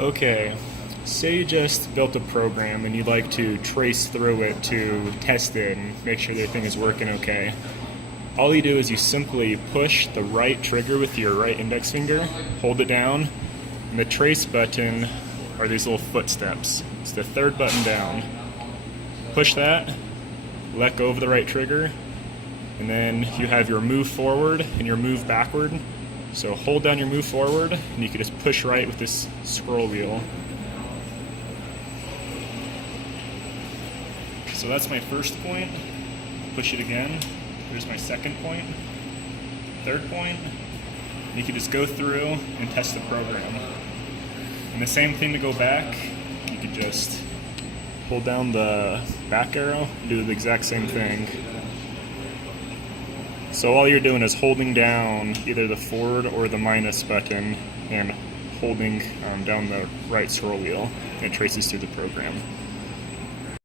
Okay, say you just built a program and you'd like to trace through it to test it and make sure the thing is working okay. All you do is you simply push the right trigger with your right index finger, hold it down, and the trace button are these little footsteps. It's the third button down. Push that, let go of the right trigger, and then you have your move forward and your move backward. So hold down your move forward, and you can just push right with this scroll wheel. So that's my first point. Push it again. Here's my second point. Third point. And you can just go through and test the program. And the same thing to go back. You can just hold down the back arrow and do the exact same thing. So all you're doing is holding down either the forward or the minus button and holding down the right scroll wheel, and it traces through the program.